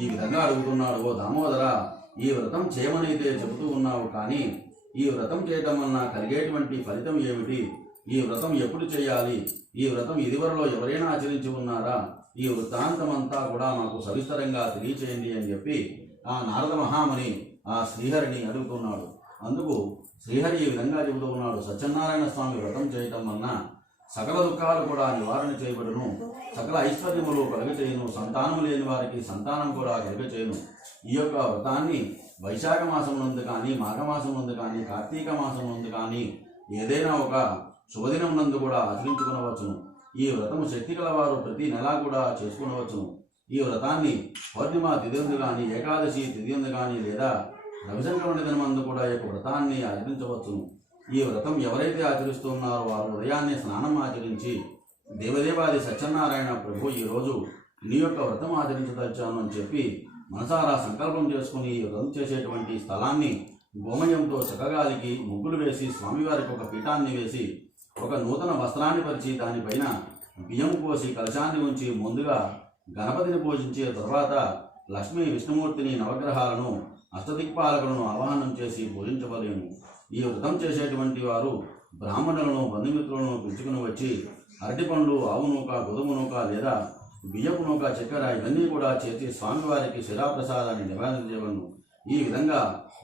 ఈ విధంగా అడుగుతున్నాడు ఓ దామోదర ఈ వ్రతం చేయమనైతే చెబుతూ ఉన్నావు కానీ ఈ వ్రతం చేయటం వలన కలిగేటువంటి ఫలితం ఏమిటి? ఈ వ్రతం ఎప్పుడు చేయాలి? ఈ వ్రతం ఇదివరలో ఎవరైనా ఆచరించి ఉన్నారా? ఈ వృత్తాంతమంతా కూడా మాకు సవిస్తరంగా తెలియచేయండి అని చెప్పి ఆ నారద మహామని ఆ శ్రీహరిని అడుగుతున్నాడు. అందుకు శ్రీహరి ఈ విధంగా చెబుతూ ఉన్నాడు సత్యనారాయణ స్వామి వ్రతం చేయటం వలన సకల దుఃఖాలు కూడా నివారణ చేయబడును. సకల ఐశ్వర్యములు కలుగచేయను. సంతానము లేని వారికి సంతానం కూడా కలుగచేయను. ఈ యొక్క వ్రతాన్ని వైశాఖ మాసం నందు కానీ మాఘమాసం నందు కానీ కార్తీక మాసం నందు కానీ ఏదైనా ఒక శుభదినం నందు కూడా ఆచరించుకునవచ్చును. ఈ వ్రతము శక్తి గలవారు ప్రతి నెలా కూడా చేసుకునవచ్చును. ఈ వ్రతాన్ని పౌర్ణిమ తిథిందు కానీ ఏకాదశి తిథిందు కానీ లేదా రవిశంకరుని దినమందు కూడా ఈ యొక్క వ్రతాన్ని ఆచరించవచ్చును. ఈ వ్రతం ఎవరైతే ఆచరిస్తున్నారో వారు ఉదయాన్నే స్నానం ఆచరించి దేవదేవాది సత్యనారాయణ ప్రభు ఈరోజు నీ యొక్క వ్రతం ఆచరించదచ్చాను అని చెప్పి మనసారా సంకల్పం చేసుకుని ఈ వ్రతం చేసేటువంటి స్థలాన్ని గోమయంతో చక్కగాలికి ముగ్గులు వేసి స్వామివారికి ఒక పీఠాన్ని వేసి ఒక నూతన వస్త్రాన్ని పరిచి దానిపైన బియ్యం పోసి కలశాన్ని ఉంచి ముందుగా గణపతిని పూజించే తర్వాత లక్ష్మీ విష్ణుమూర్తిని నవగ్రహాలను అష్టదిక్పాలకులను ఆవాహనం చేసి పూజించవలేము ఈ వ్రతం చేసేటువంటి వారు బ్రాహ్మణులను బంధుమిత్రులను పిలుచుకుని వచ్చి అరటిపండు ఆవు నూక గోధుమ నూక లేదా బియ్యపు నూక చక్కెర ఇవన్నీ కూడా చేసి స్వామివారికి శిలాప్రసాదాన్ని చేయవలను. ఈ విధంగా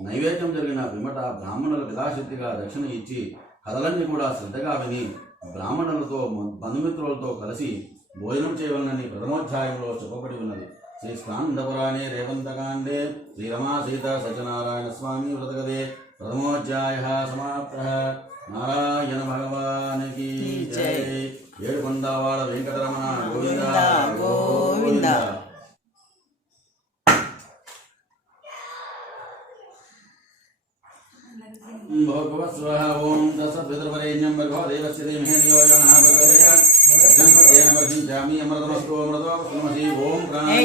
నైవేద్యం జరిగిన పిమ్మట బ్రాహ్మణుల యథాశక్తిగా దక్షిణ ఇచ్చి కథలన్నీ కూడా శ్రద్ధగా విని బ్రాహ్మణులతో బంధుమిత్రులతో కలిసి భోజనం చేయవలనని ప్రథమోధ్యాయంలో చెప్పబడి ఉన్నది. శ్రీ స్కాందపురాణే రేవంతకాండే శ్రీరమా సీత సత్యనారాయణ స్వామి వ్రతగదే ప్రథమోధ్యాయ సమాప్త నారాయణ భగవానికి జై ఏడుకొండవాడ వెంకటరమణ గోవింద గోవింద భగవత్స్వః ఓం తత్సద్వితుర్వరేణ్యం భర్గో దేవస్య అమృతమస్తు అమృతోపస్మసి ఓం ప్రాణాయ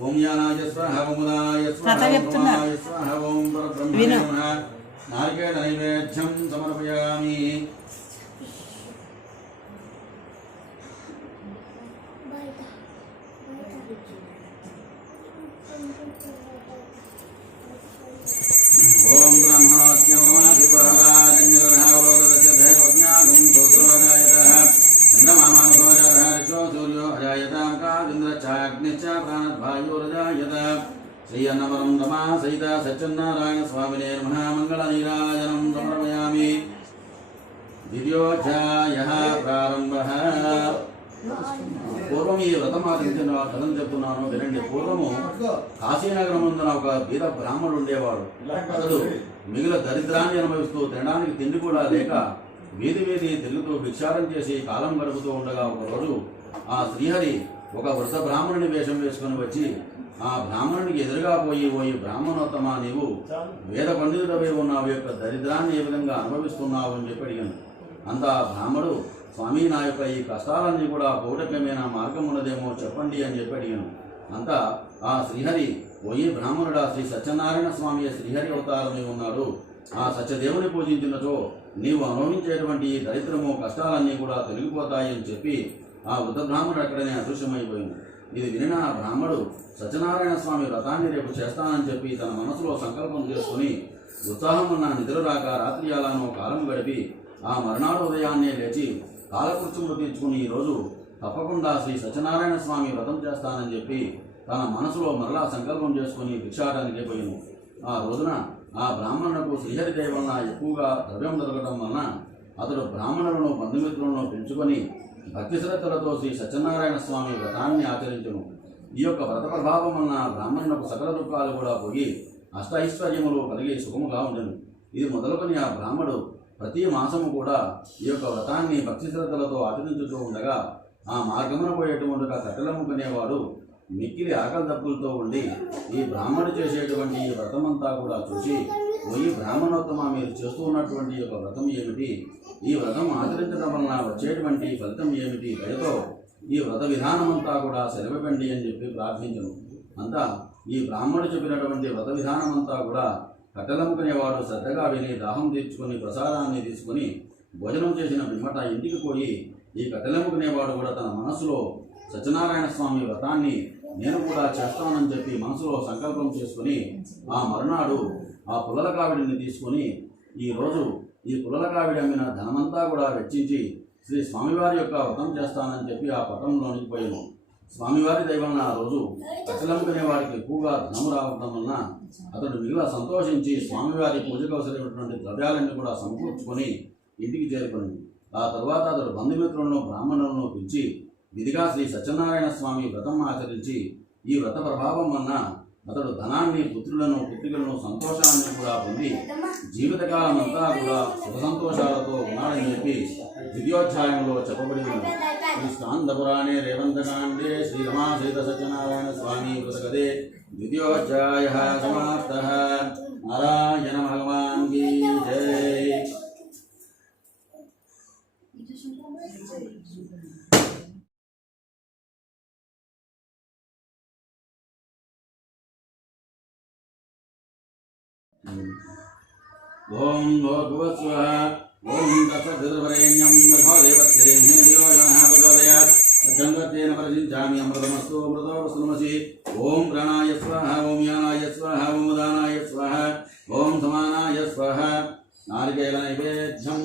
ఓం యానాయ ఓం ఓం. నమః। నైవేద్యం సమర్పయామి। ఓం సూర్యో అజాయతాం కావింద్రచాగ్నిశ్చ ప్రాణద్వాయోరజాయత శ్రీ అన్నవరం రమా సహిత సత్యనారాయణ స్వామినే నమః నీరాజనం సమర్పయామి ద్వితీయోధ్యాయ ప్రారంభ పూర్వం ఈ వ్రతం ఆచరించిన కథను చెప్తున్నాను వినండి. పూర్వము కాశీనగరం ముందున ఒక బీద బ్రాహ్మణుడు ఉండేవాడు. అతడు మిగిలిన దరిద్రాన్ని అనుభవిస్తూ తినడానికి తిండి కూడా లేక వీధి వీధి తిరుగుతూ భిక్షారం చేసి కాలం గడుపుతూ ఉండగా ఒకరోజు ఆ శ్రీహరి ఒక వృష బ్రాహ్మణుని వేషం వేసుకుని వచ్చి ఆ బ్రాహ్మణునికి ఎదురుగా పోయి పోయి బ్రాహ్మణోత్తమ నీవు? వేద పండితుడపై ఉన్న యొక్క దరిద్రాన్ని ఏ విధంగా అనుభవిస్తున్నావు? అని చెప్పి అడిగాను. అంతా బ్రాహ్మడు స్వామి నా యొక్క ఈ కష్టాలన్నీ కూడా పౌటకమైన మార్గం ఉన్నదేమో చెప్పండి అని చెప్పి అడిగాను. అంతా ఆ శ్రీహరి పోయి బ్రాహ్మణుడా శ్రీ సత్యనారాయణ స్వామి శ్రీహరి అవతారమై ఉన్నాడు. ఆ సత్యదేవుని పూజించినచో నీవు అనుభవించేటువంటి ఈ దరిద్రము కష్టాలన్నీ కూడా తొలగిపోతాయి అని చెప్పి ఆ వృద్ధ బ్రాహ్మడు అక్కడనే అదృశ్యమైపోయింది. ఇది వినిన ఆ బ్రాహ్మడు సత్యనారాయణ స్వామి వ్రతాన్ని రేపు చేస్తానని చెప్పి తన మనసులో సంకల్పం చేసుకుని ఉత్సాహం ఉన్న నిద్ర రాక రాత్రి అలానో కాలం గడిపి ఆ మరణాడు ఉదయాన్నే లేచి కాలకృత్యములు తీర్చుకుని ఈరోజు తప్పకుండా శ్రీ సత్యనారాయణ స్వామి వ్రతం చేస్తానని చెప్పి తన మనసులో మరలా సంకల్పం చేసుకుని భిక్షాటానికి పోయిను ఆ రోజున ఆ బ్రాహ్మణులకు శ్రీహరి దయ వలన ఎక్కువగా ద్రవ్యం దొరకడం వలన అతడు బ్రాహ్మణులను బంధుమిత్రులను పెంచుకొని భక్తి శ్రద్ధలతో శ్రీ సత్యనారాయణ స్వామి వ్రతాన్ని ఆచరించును. ఈ యొక్క వ్రత ప్రభావం వలన బ్రాహ్మణులకు సకల దుఃఖాలు కూడా పోయి అష్టైశ్వర్యములు కలిగి సుఖముగా ఉండెను. ఇది మొదలుకొని ఆ బ్రాహ్మడు ప్రతి మాసము కూడా ఈ యొక్క వ్రతాన్ని భక్తి శ్రద్ధలతో ఆచరించుతూ ఉండగా ఆ మార్గమున పోయేటువంటి కట్టెలమ్ముకునేవాడు మిక్కిలి ఆకలి దప్పులతో ఉండి ఈ బ్రాహ్మడు చేసేటువంటి ఈ వ్రతమంతా కూడా చూసి పోయి బ్రాహ్మణోత్తమ మీరు చేస్తూ ఉన్నటువంటి యొక్క వ్రతం ఏమిటి? ఈ వ్రతం ఆచరించడం వలన వచ్చేటువంటి ఫలితం ఏమిటి? దయతో ఈ వ్రత విధానమంతా కూడా సెలవివ్వండి అని చెప్పి ప్రార్థించను. అంతా ఈ బ్రాహ్మణుడు చెప్పినటువంటి వ్రత విధానమంతా కూడా కట్టెలమ్ముకునేవాడు శ్రద్ధగా విని దాహం తీర్చుకొని ప్రసాదాన్ని తీసుకుని భోజనం చేసిన పిమ్మట ఇంటికి పోయి ఈ కట్టెలమ్ముకునేవాడు కూడా తన మనసులో సత్యనారాయణ స్వామి వ్రతాన్ని నేను కూడా చేస్తానని చెప్పి మనసులో సంకల్పం చేసుకుని ఆ మరునాడు ఆ పుల్లల కావిడిని తీసుకుని ఈ రోజు ఈ పుల్లల అమ్మిన ధనమంతా కూడా వెచ్చించి శ్రీ స్వామివారి యొక్క వ్రతం చేస్తానని చెప్పి ఆ పట్టణంలోనికి పోయాను స్వామివారి దైవం ఆ రోజు అచలంకునే వారికి ఎక్కువగా ధనము రావటం వలన అతడు మిగిలిన సంతోషించి స్వామివారి పూజకు అవసరమైనటువంటి ద్రవ్యాలన్నీ కూడా సమకూర్చుకొని ఇంటికి చేరుకుని ఆ తరువాత అతడు బంధుమిత్రులను బ్రాహ్మణులను పిలిచి విధిగా శ్రీ సత్యనారాయణ స్వామి వ్రతం ఆచరించి ఈ వ్రత ప్రభావం వలన అతడు ధనాన్ని పుత్రులను పుత్రికలను సంతోషాన్ని కూడా పొంది జీవితకాలం అంతా కూడా సుఖ సంతోషాలతో ఉన్నాడని చెప్పి ద్వితీయోధ్యాయంలో చెప్పబడి ఉంది శ్రీ స్కాందపురాణే రేవంతకాండే శ్రీ రమాసీత సత్యనారాయణ స్వామి కృతకదే ద్వితీయోధ్యాయ సమాప్త. నారాయణ భగవాన్ కీ జై. ఓం భోర్భువస్వ ఓం తత్సవితుర్వరేణ్యం భగవదేవస్య దేహే దివో యనః ప్రచోదయాత్ అర్జంగత్యేన పరిచించామి అమృతమస్తు అమృతో వస్తుమసి ఓం ప్రాణాయ స్వాహ ఓం యానాయ స్వాహ ఓం ఉదానాయ స్వాహ ఓం సమానాయ స్వాహ నారికేల నైవేద్యం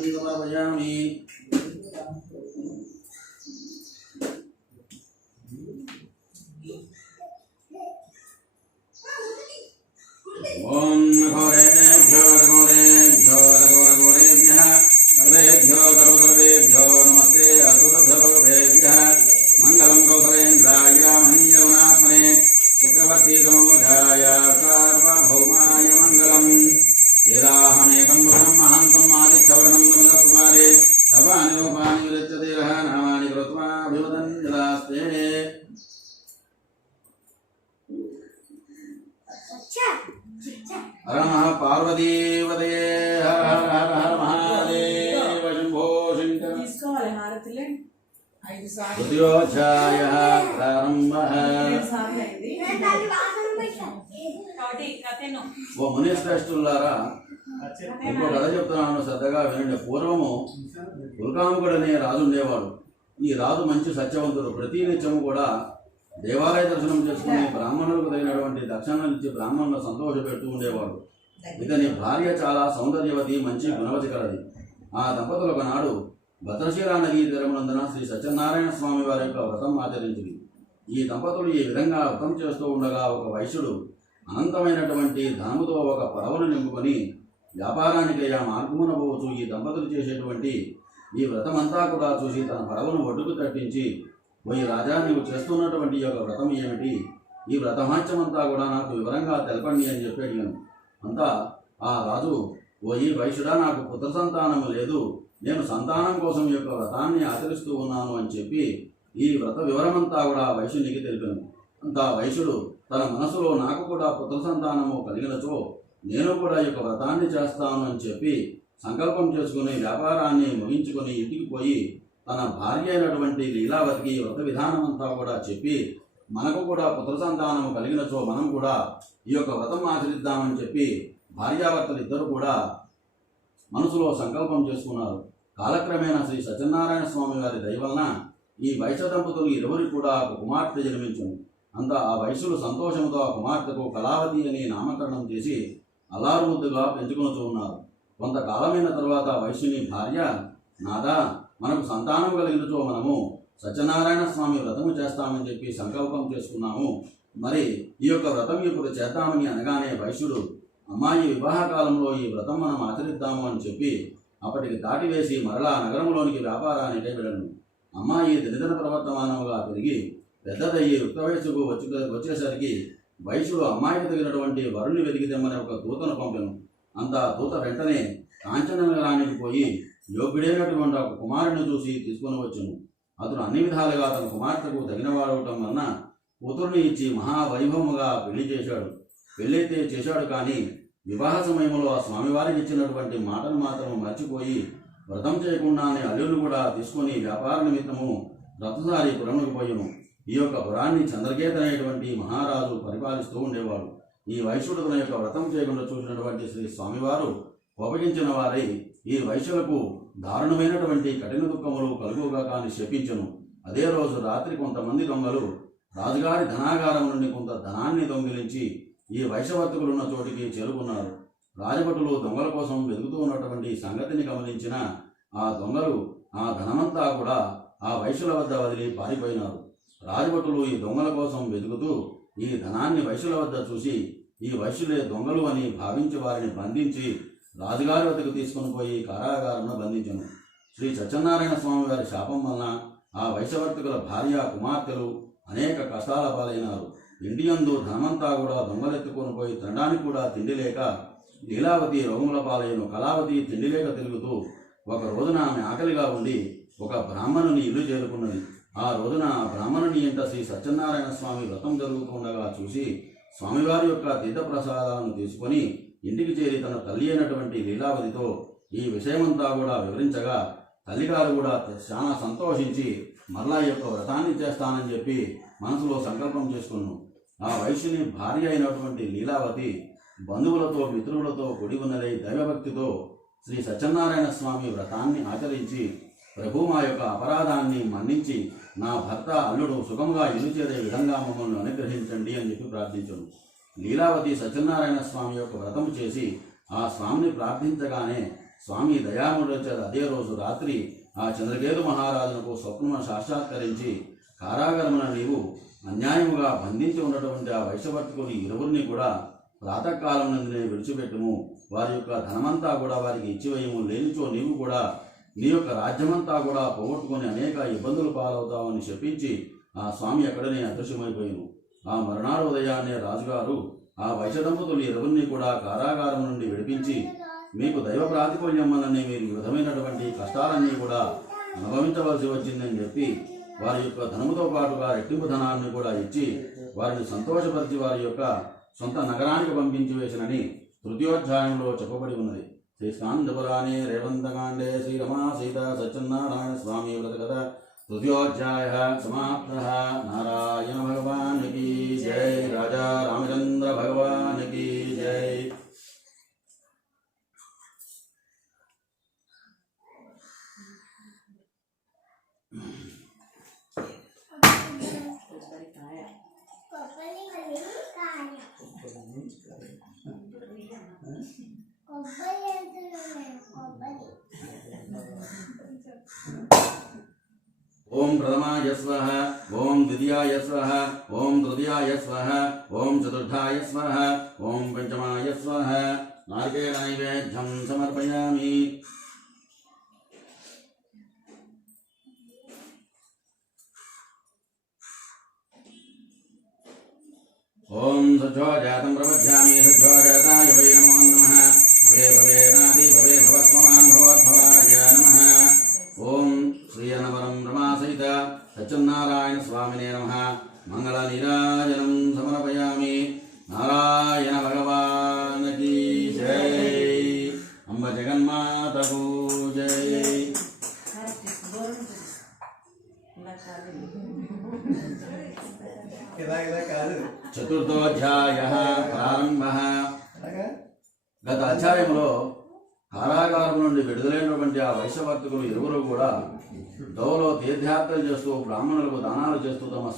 దక్షిణలు ఇచ్చి బ్రాహ్మణులను సంతోషపెడుతూ ఉండేవాడు. ఇతని భార్య చాలా సౌందర్యవతి మంచి గుణవతి కలది. ఆ దంపతులు ఒకనాడు భద్రశీల నదీ తీరమునందున శ్రీ సత్యనారాయణ స్వామి వారి యొక్క వ్రతం ఆచరించింది. ఈ దంపతులు ఈ విధంగా వ్రతం చేస్తూ ఉండగా ఒక వైశ్యుడు అనంతమైనటువంటి ధనముతో ఒక పడవను నింపుకొని వ్యాపారానికి ఆ మార్గమున పోవచ్చు ఈ దంపతులు చేసేటువంటి ఈ వ్రతమంతా కూడా చూసి తన పడవను ఒడ్డుకు తట్టించి పోయి రాజా నీవు చేస్తున్నటువంటి ఈ యొక్క వ్రతం ఏమిటి? ఈ వ్రతమాత్యమంతా కూడా నాకు వివరంగా తెలపండి అని చెప్పి అడిగాను అంతా ఆ రాజు ఓ ఈ వైశ్యుడా నాకు పుత్ర సంతానము లేదు. నేను సంతానం కోసం యొక్క వ్రతాన్ని ఆచరిస్తూ ఉన్నాను అని చెప్పి ఈ వ్రత వివరమంతా కూడా ఆ వైశ్యునికి తెలిపాను. అంతా వైశ్యుడు తన మనసులో నాకు కూడా పుత్ర సంతానము కలిగినచో నేను కూడా ఈ యొక్క వ్రతాన్ని చేస్తాను అని చెప్పి సంకల్పం చేసుకుని వ్యాపారాన్ని ముగించుకొని ఇంటికి పోయి తన భార్య అయినటువంటి లీలావతికి వ్రత విధానం అంతా కూడా చెప్పి మనకు కూడా పుత్ర సంతానం కలిగినచో మనం కూడా ఈ యొక్క వ్రతం ఆచరిద్దామని చెప్పి భార్యాభర్తలు ఇద్దరు కూడా మనసులో సంకల్పం చేసుకున్నారు. కాలక్రమేణా శ్రీ సత్యనారాయణ స్వామి వారి దయవలన ఈ వైశ్య దంపతులు ఇరువురి కూడా ఒక కుమార్తె జన్మించింది అంత ఆ వయసులు సంతోషంతో ఆ కుమార్తెకు కళావతి అని నామకరణం చేసి అలారుముద్దుగా పెంచుకొనుతూ ఉన్నారు. కొంతకాలమైన తర్వాత వైశ్యుని భార్య నాదా మనకు సంతానం కలిగినచో మనము సత్యనారాయణ స్వామి వ్రతము చేస్తామని చెప్పి సంకల్పం చేసుకున్నాము. మరి ఈ యొక్క వ్రతం ఇప్పుడు చేద్దామని అనగానే వైశ్యుడు అమ్మాయి వివాహ కాలంలో ఈ వ్రతం మనం ఆచరిద్దాము అని చెప్పి అప్పటికి దాటివేసి మరలా నగరంలోనికి వ్యాపారానికై వెళ్ళను అమ్మాయి దరిద్ర ప్రవర్తమానముగా పెరిగి పెద్దదయ్యి యుక్త వయసుకు వచ్చి వచ్చేసరికి వైశ్యుడు అమ్మాయికి తగినటువంటి వరుణ్ణి వెతికి తెమ్మని ఒక దూతను పంపెను. అంత దూత వెంటనే కాంచన నగరానికి పోయి యోగ్యుడైనటువంటి ఒక కుమారుని చూసి తీసుకొని వచ్చును. అతడు అన్ని విధాలుగా తన కుమార్తెకు తగినవాడవటం వలన కూతురుని ఇచ్చి మహావైభవముగా పెళ్ళి చేశాడు. పెళ్ళైతే చేశాడు కానీ వివాహ సమయంలో ఆ స్వామివారికి ఇచ్చినటువంటి మాటను మాత్రం మర్చిపోయి వ్రతం చేయకుండానే అల్లుడు కూడా తీసుకొని వ్యాపార నిమిత్తము రథసారి పురముకు పోయాను. ఈ యొక్క పురాన్ని చంద్రకేత అనేటువంటి మహారాజు పరిపాలిస్తూ ఉండేవాడు. ఈ వైశ్యుడు తన యొక్క వ్రతం చేయకుండా చూసినటువంటి శ్రీ స్వామివారు కోపగించిన వారై ఈ వైశ్యులకు దారుణమైనటువంటి కఠిన దుఃఖములు కలుగుగా కాని శపించను. అదే రోజు రాత్రి కొంతమంది దొంగలు రాజుగారి ధనాగారం నుండి కొంత ధనాన్ని దొంగిలించి ఈ వైశవర్తకులున్న చోటికి చేరుకున్నారు. రాజభటులు దొంగల కోసం వెతుకుతూ ఉన్నటువంటి సంగతిని గమనించిన ఆ దొంగలు ఆ ధనమంతా కూడా ఆ వైశ్యుల వద్ద వదిలి పారిపోయినారు. రాజభటులు ఈ దొంగల కోసం వెతుకుతూ ఈ ధనాన్ని వైశ్యుల వద్ద చూసి ఈ వైశ్యులే దొంగలు అని భావించి వారిని బంధించి రాజుగారి వద్దకు తీసుకుని పోయి కారాగారంలో బంధించను. శ్రీ సత్యనారాయణ స్వామి గారి శాపం వలన ఆ వైశవర్తకుల భార్య కుమార్తెలు అనేక కష్టాల పాలైనారు. ఇండియందు ధనమంతా కూడా దొంగలెత్తుకొని పోయి తినడానికి కూడా తిండి లేక లీలావతి రోగముల పాలైన కళావతి తిండి లేక తిరుగుతూ ఒక రోజున ఆమె ఆకలిగా ఉండి ఒక బ్రాహ్మణుని ఇల్లు చేరుకున్నది. ఆ రోజున ఆ బ్రాహ్మణుని ఇంట శ్రీ సత్యనారాయణ స్వామి వ్రతం జరుగుతుండగా చూసి స్వామివారి యొక్క తీర్థప్రసాదాలను తీసుకొని ఇంటికి చేరి తన తల్లి అయినటువంటి లీలావతితో ఈ విషయమంతా కూడా వివరించగా తల్లిగారు కూడా చాలా సంతోషించి మరలా యొక్క వ్రతాన్ని చేస్తానని చెప్పి మనసులో సంకల్పం చేసుకున్నాను. ఆ వైశ్యుని భార్య అయినటువంటి లీలావతి బంధువులతో మిత్రులతో కూడి ఉన్నదై దైవభక్తితో శ్రీ సత్యనారాయణ స్వామి వ్రతాన్ని ఆచరించి ప్రభు మా యొక్క అపరాధాన్ని మన్నించి నా భర్త అల్లుడు సుఖంగా ఇల్లు చేరే విధంగా మమ్మల్ని అనుగ్రహించండి అని చెప్పి ప్రార్థించను. లీలావతి సత్యనారాయణ స్వామి యొక్క వ్రతము చేసి ఆ స్వామిని ప్రార్థించగానే స్వామి దయాముడు అదే రోజు రాత్రి ఆ చంద్రకేతు మహారాజునకు స్వప్నము సాక్షాత్కరించి కారాగరమున నీవు అన్యాయముగా బంధించి ఉన్నటువంటి ఆ వైశ్యవర్తకుని ఇరువురిని కూడా ప్రాతకాలం నుండి విడిచిపెట్టుము. వారి యొక్క ధనమంతా కూడా వారికి ఇచ్చివేయము. లేనిచో నీవు కూడా నీ యొక్క రాజ్యమంతా కూడా పోగొట్టుకొని అనేక ఇబ్బందులు పాలవుతావని చెప్పించి ఆ స్వామి ఎక్కడనే అదృశ్యమైపోయాను. ఆ మరునాడు ఉదయాన్నే రాజుగారు ఆ వైశ్యదంపతులు ఇరువురిని కూడా కారాగారం నుండి విడిపించి మీకు దైవ ప్రాతిపల్యం వల్లనే మీరు ఈ విధమైనటువంటి కష్టాలన్నీ కూడా అనుభవించవలసి వచ్చిందని చెప్పి వారి యొక్క ధనముతో పాటుగా రెట్టింపు ధనాన్ని కూడా ఇచ్చి వారిని సంతోషపరిచి వారి యొక్క సొంత నగరానికి పంపించి వేసినని తృతీయోధ్యాయంలో చెప్పబడి ఉన్నది. శ్రీ స్కాందపురాణే రేవంతకాండే శ్రీ రమణ సీత సత్యనారాయణ స్వామి వ్రత కథ తృతీయోధ్యాయ సమాప్త నారాయణ భగవాన్కి జై రాజా రామచంద్ర భగవాన్కి జై కొబ్బరి కాయ ओम प्रथमाय स्वः ओम द्वितीयाय स्वः ओम तृतीय स्वः ओम चतुर्थाय स्वः ओम पंचमाय स्वः नैवेद्यम समर्पयामि। ओम सचो जातं प्रवध्यामि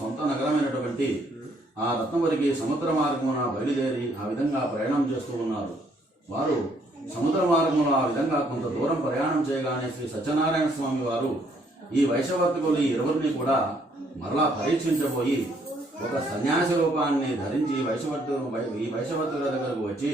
సొంత నగరమైనటువంటి ఆ రత్నవరికి సముద్ర మార్గమున బయలుదేరి ఆ విధంగా ప్రయాణం చేస్తూ ఉన్నారు. వారు సముద్ర మార్గంలో ఆ విధంగా కొంత దూరం ప్రయాణం చేయగానే శ్రీ సత్యనారాయణ స్వామి వారు ఈ వైశవర్తకులు ఈ ఇరువురిని కూడా మరలా పరీక్షించబోయి ఒక సన్యాసి రూపాన్ని ధరించి వైశ్యవర్తు ఈ వైశవర్తుల దగ్గరకు వచ్చి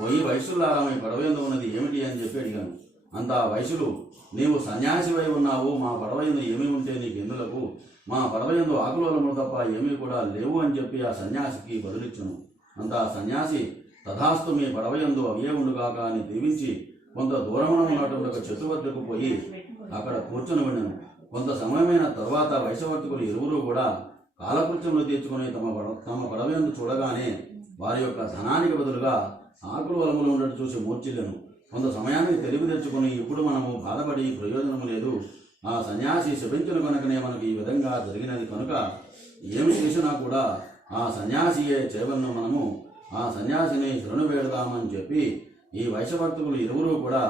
ఓ ఈ వయసులారా మీ పడవేందు ఉన్నది? ఏమిటి? అని చెప్పి అడిగాను. అంత ఆ వయసులు నీవు సన్యాసివై ఉన్నావు మా పడవయందు ఏమి ఉంటే నీకు ఎందులకు? మా పడవయందు ఆకులములు తప్ప ఏమీ కూడా లేవు అని చెప్పి ఆ సన్యాసికి బదులిచ్చును. అంత ఆ సన్యాసి తథాస్తు మీ పడవయందు అవే ఉండుగాక అని దీవించి కొంత దూరమున ఉన్నటువంటి ఒక చెట్టు వద్దకు పోయి అక్కడ కూర్చొని ఉండను. కొంత సమయమైన తర్వాత వైశవర్తికులు ఇరువురు కూడా కాలకృత్యములు తీర్చుకుని తమ తమ పడవయందు చూడగానే వారి యొక్క ధనానికి బదులుగా ఆకులు వలములు ఉండటం చూసి మూర్చిల్లను కొంత సమయాన్ని తెలివి తెచ్చుకుని ఇప్పుడు మనము బాధపడి ప్రయోజనము లేదు. ఆ సన్యాసి శపించిన కనుకనే మనకు ఈ విధంగా జరిగినది కనుక ఏమి చేసినా కూడా ఆ సన్యాసియే చేవలను మనము ఆ సన్యాసిని శరణు వేడదామని చెప్పి ఈ వైశవర్తకులు ఇరువురు కూడా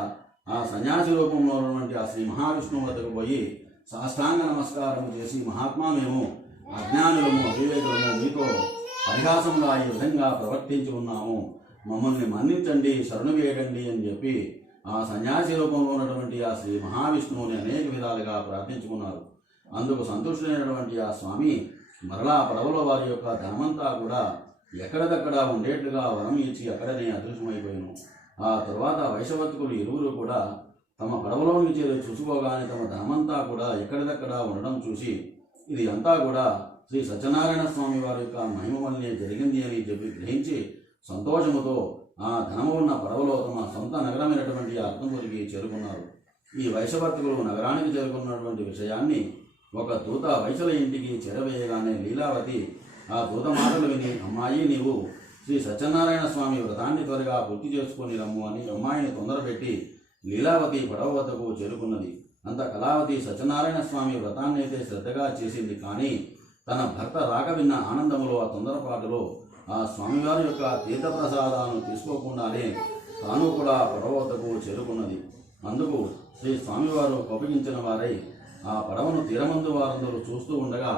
ఆ సన్యాసి రూపంలో ఉన్నటువంటి ఆ శ్రీ మహావిష్ణువు వద్దకు పోయి సాష్టాంగ నమస్కారం చేసి మహాత్మా మేము అజ్ఞానులము అవివేకులము మీతో పరిహాసంగా ఈ విధంగా ప్రవర్తించి ఉన్నాము. మమ్మల్ని మన్నించండి శరణు వేయండి అని చెప్పి ఆ సన్యాసి రూపంలో ఉన్నటువంటి ఆ శ్రీ మహావిష్ణువుని అనేక విధాలుగా ప్రార్థించుకున్నారు. అందుకు సంతుష్టులైనటువంటి ఆ స్వామి మరలా పడవలో వారి యొక్క ధనమంతా కూడా ఎక్కడదక్కడ ఉండేట్లుగా వరం ఇచ్చి అక్కడనే అదృశ్యమైపోయాను. ఆ తర్వాత వైశవత్కులు ఇరువురు కూడా తమ పడవలో నుంచి చూసుకోగానే తమ ధనమంతా కూడా ఎక్కడిదక్కడ ఉండడం చూసి ఇది అంతా కూడా శ్రీ సత్యనారాయణ స్వామి వారి యొక్క మహిమ వల్లనే జరిగింది అని చెప్పి గ్రహించి సంతోషముతో ఆ ధనము ఉన్న పడవలో తమ సొంత నగరమైనటువంటి అర్థంపురికి చేరుకున్నారు. ఈ వైశవర్తకులు నగరానికి చేరుకున్నటువంటి విషయాన్ని ఒక దూత వైశల ఇంటికి చేరవేయగానే లీలావతి ఆ దూత మాటలు విని అమ్మాయి నీవు శ్రీ సత్యనారాయణ స్వామి వ్రతాన్ని త్వరగా పూర్తి చేసుకొని రమ్ము అని అమ్మాయిని తొందరపెట్టి లీలావతి పడవ వద్దకు చేరుకున్నది. అంత కళావతి సత్యనారాయణ స్వామి వ్రతాన్ని అయితే శ్రద్ధగా చేసింది కానీ తన భర్త రాక విన్న ఆనందములో ఆ తొందరపాటులో ఆ స్వామివారి యొక్క తీర్థప్రసాదాలను తీసుకోకుండానే తాను కూడా పడవ వద్దకు చేరుకున్నది. అందుకు శ్రీ స్వామివారు కోపగించిన వారై ఆ పడవను తీరమందు వారందరూ చూస్తూ ఉండగా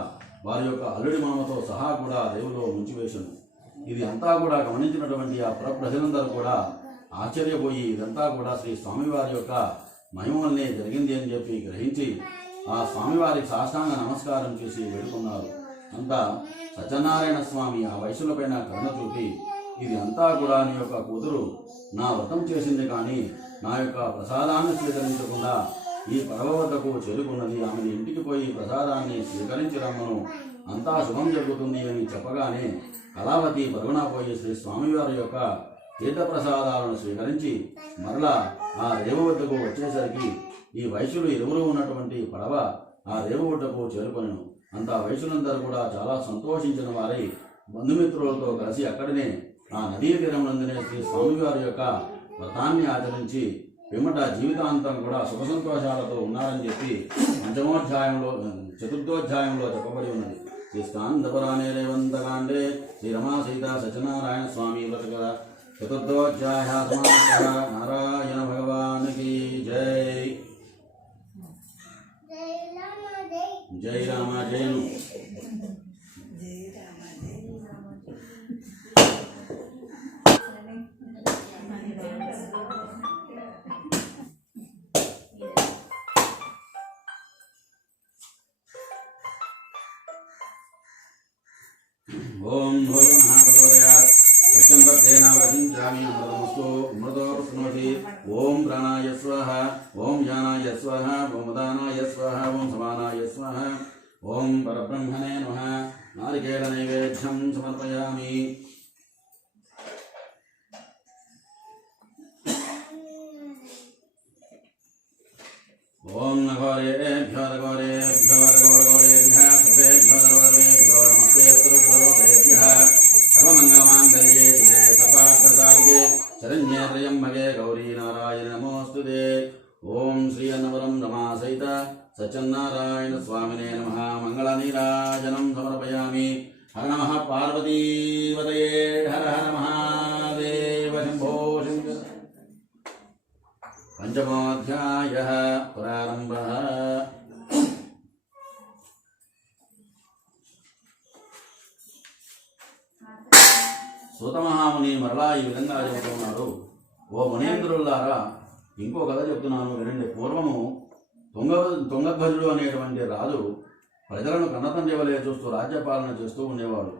వారి యొక్క అల్లుడి మామతో సహా కూడా రేవులో ముంచివేశను ఇది అంతా కూడా గమనించినటువంటి ఆ పుర ప్రజలందరూ కూడా ఆశ్చర్యపోయి ఇదంతా కూడా శ్రీ స్వామివారి యొక్క మహిమల్ని జరిగింది అని చెప్పి గ్రహించి ఆ స్వామివారికి సాష్టాంగ నమస్కారం చేసి వేడుకున్నారు. అంతా సత్యనారాయణ స్వామి ఆ వయసులపైన కరుణ చూపి ఇది అంతా కూడా నీ యొక్క కూతురు. నా వ్రతం చేసింది కానీ నా యొక్క ప్రసాదాన్ని స్వీకరించకుండా ఈ పడవ వద్దకు చేరుకున్నది. ఆమెను ఇంటికి పోయి ప్రసాదాన్ని స్వీకరించి రమ్మను అంతా శుభం జరుగుతుంది అని చెప్పగానే కళావతి పరుగున పోయి శ్రీ స్వామివారి యొక్క తీర్థప్రసాదాలను స్వీకరించి మరలా ఆ రేవు వద్దకు వచ్చేసరికి ఈ వయసులు ఇరువురు ఉన్నటువంటి పడవ ఆ రేవు వద్దకు చేరుకొనను. అంత వయసునందరూ కూడా చాలా సంతోషించిన వారై బంధుమిత్రులతో కలిసి అక్కడనే ఆ నదీ తీరం శ్రీ స్వామివారి యొక్క వ్రతాన్ని ఆచరించి పిమ్మట జీవితాంతం కూడా సుఖ సంతోషాలతో ఉన్నారని చెప్పి పంచమోధ్యాయంలో చతుర్థోధ్యాయంలో చెప్పబడి ఉన్నది. శ్రీ స్కాందపురాణే రేవంతకాండే శ్రీ రమా సీత సత్యనారాయణ స్వామి వ్రత చతుర్థోధ్యాయ సమాప్త. నారాయణ భగవానికి జై రామ జై జై ఓం ప్రాణాయ స్వహ ఓం యానాయ స్వహ ఓం ఉదానాయ స్వహ ఓం సమానాయ స్వహ ఓం పరబ్రహ్మణే నమ నారికేళ నైవేద్యం సమర్పయామి ఓం నఘోరేభ్యో నఘోరేభ్యో నఘోరఘోరేభ్యः సర్వేభ్యో నరవరేభ్యో నమస్తే స్తోత్రేభ్యः సర్వమంగళమాంగళ్యే శివే సర్వార్థసాధికే శరణ్యే త్రయంబకే వస్తుదే ఓం శ్రీ అన్నవరం రమాసైత సచ్చన్నారాయణ స్వామినే నమ. మంగళనీరాజనం సమర్పయామి. హర నమ పార్వతీవదే హర హర మహాదేవ శంభో శంకర. పంచమోధ్యాయ ప్రారంభ. సూతమహాముని మరలా ఈ విధంగా చెబుతున్నాడు ఓ మునేంద్రులారా ఇంకో కథ చెప్తున్నాను వినండి. పూర్వము తుంగ తుంగధ్వజుడు అనేటువంటి రాజు ప్రజలను కన్నతండ్రి వలె చూస్తూ రాజ్యపాలన చేస్తూ ఉండేవాడు.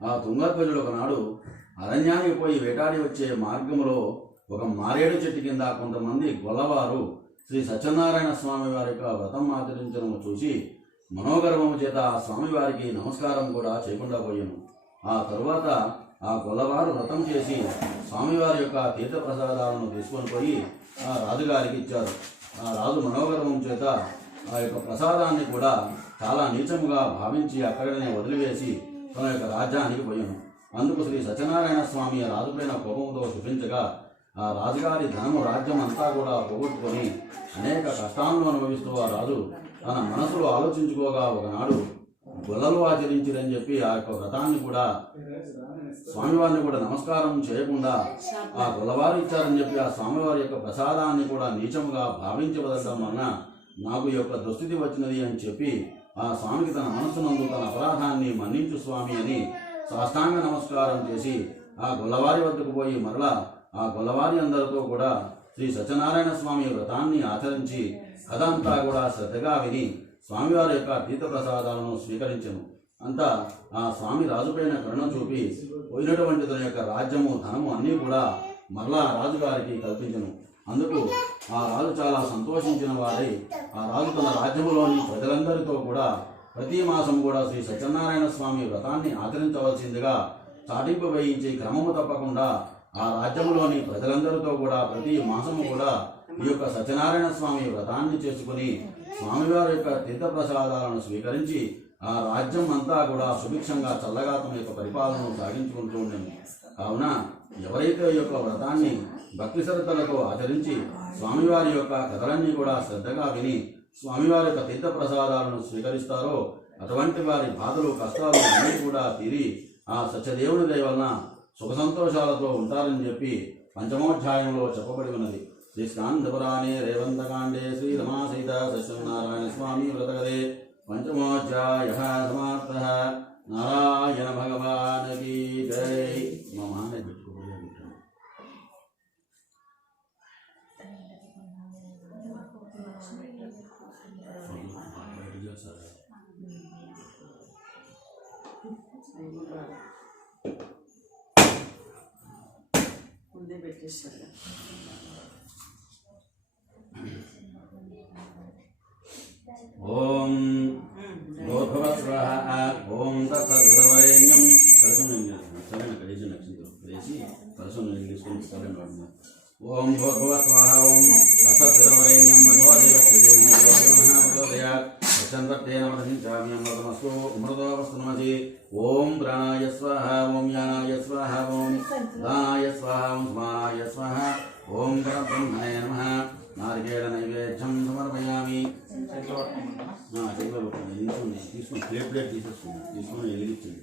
ఆ తుంగధ్వజుడు ఒకనాడు అరణ్యానికి పోయి వేటాడి వచ్చే మార్గంలో ఒక మారేడు చెట్టు కింద కొంతమంది గొల్లవారు శ్రీ సత్యనారాయణ స్వామి వారి యొక్క వ్రతం ఆచరించడం చూసి మనోగర్వము చేత ఆ స్వామివారికి నమస్కారం కూడా చేయకుండా పోయాను. ఆ తరువాత ఆ గొల్లవారు వ్రతం చేసి స్వామివారి యొక్క తీర్థప్రసాదాలను తీసుకొని పోయి రాజుగారికి ఇచ్చారు. ఆ రాజు మనోగర్వం చేత ఆ యొక్క ప్రసాదాన్ని కూడా చాలా నీచముగా భావించి అక్కడనే వదిలివేసి తన యొక్క రాజ్యానికి పోయాను. అందుకు శ్రీ సత్యనారాయణ స్వామి ఆ రాజుపైన కోపంతో శుభించగా ఆ రాజుగారి ధనము రాజ్యం అంతా కూడా పోగొట్టుకొని అనేక కష్టాలను అనుభవిస్తూ ఆ రాజు తన మనసులో ఆలోచించుకోగా ఒకనాడు గొల్లలు ఆచరించిరని చెప్పి ఆ యొక్క వ్రతాన్ని కూడా స్వామివారిని కూడా నమస్కారం చేయకుండా ఆ గొల్లవారు ఇచ్చారని చెప్పి ఆ స్వామివారి యొక్క ప్రసాదాన్ని కూడా నీచముగా భావించబడటం వలన నాకు యొక్క దుస్థితి వచ్చినది అని చెప్పి ఆ స్వామికి తన మనస్సునందు తన అపరాధాన్ని మన్నించు స్వామి అని సాష్టాంగ నమస్కారం చేసి ఆ గొల్లవారి వద్దకు పోయి మరలా ఆ గొల్లవారి అందరితో కూడా శ్రీ సత్యనారాయణ స్వామి వ్రతాన్ని ఆచరించి కథ అంతా కూడా శ్రద్ధగా విని స్వామివారి యొక్క తీర్థ ప్రసాదాలను స్వీకరించను. అంతా ఆ స్వామి రాజుపైన కరుణ చూపి పోయినటువంటి తన యొక్క రాజ్యము ధనము అన్నీ కూడా మరలా రాజుగారికి కల్పించను. అందుకు ఆ రాజు చాలా సంతోషించిన వారై ఆ రాజు తన రాజ్యములోని ప్రజలందరితో కూడా ప్రతి మాసం కూడా శ్రీ సత్యనారాయణ స్వామి వ్రతాన్ని ఆచరించవలసిందిగా చాటింపు వేయించే క్రమము తప్పకుండా ఆ రాజ్యములోని ప్రజలందరితో కూడా ప్రతి మాసము కూడా ఈ యొక్క సత్యనారాయణ స్వామి వ్రతాన్ని చేసుకుని స్వామివారి యొక్క తీర్థ ప్రసాదాలను స్వీకరించి ఆ రాజ్యం అంతా కూడా సుభిక్షంగా చల్లగా తమ యొక్క పరిపాలనను సాగించుకుంటూ ఉండేది కావున ఎవరైతే ఈ యొక్క వ్రతాన్ని భక్తి శ్రద్ధలతో ఆచరించి స్వామివారి యొక్క కథలన్నీ కూడా శ్రద్ధగా విని స్వామివారి యొక్క తీర్థ ప్రసాదాలను స్వీకరిస్తారో అటువంటి వారి బాధలు కష్టాలు అన్నీ కూడా తీరి ఆ సత్యదేవుని దయ వలన సుఖ సంతోషాలతో ఉంటారని చెప్పి పంచమోధ్యాయంలో చెప్పబడి ఉన్నది. శ్రీ స్కాందపురాణే రేవంతకాండే శ్రీ రమా సీత సత్యనారాయణ స్వామి వ్రతగదే పంచమోధ్యాయ సమాప్త నారాయణ భగవాన్ కీ జై మా మానే పెట్టుకోబడి అనుకుంటాను బయట చేస్తారా? ముందే పెట్టేస్తారు ఓం భూర్భువస్వః ఓం తత్సవితుర్వరేణ్యం కలశం నేను చేస్తున్నాను సరైన కలిసి నచ్చింది వేసి కలశం నేను తీసుకొని సరైన వాడిని ఓం భూర్భువస్వః ఓం తత్సవితుర్వరేణ్యం మధ్వాదేవశ్రీదేవనామృతోదయాచ్చంతేనమృతించామ్యమృతమస్తు అమృతోవస్తు నమసి ఓం ప్రాణాయ స్వాహ ఓం యానాయ స్వాహ ఓం దానాయ స్వాహ ఓం స్మానాయ స్వాహ ఓం పరబ్రహ్మణే నమః నారికేళ నైవేద్యం సమర్పయామి రింగులో పట్టుకున్నా ఇంట్లో తీసుకుని ప్లేట్ ప్లేట్ తీసేసుకున్నా తీసుకుని వెలిగించింది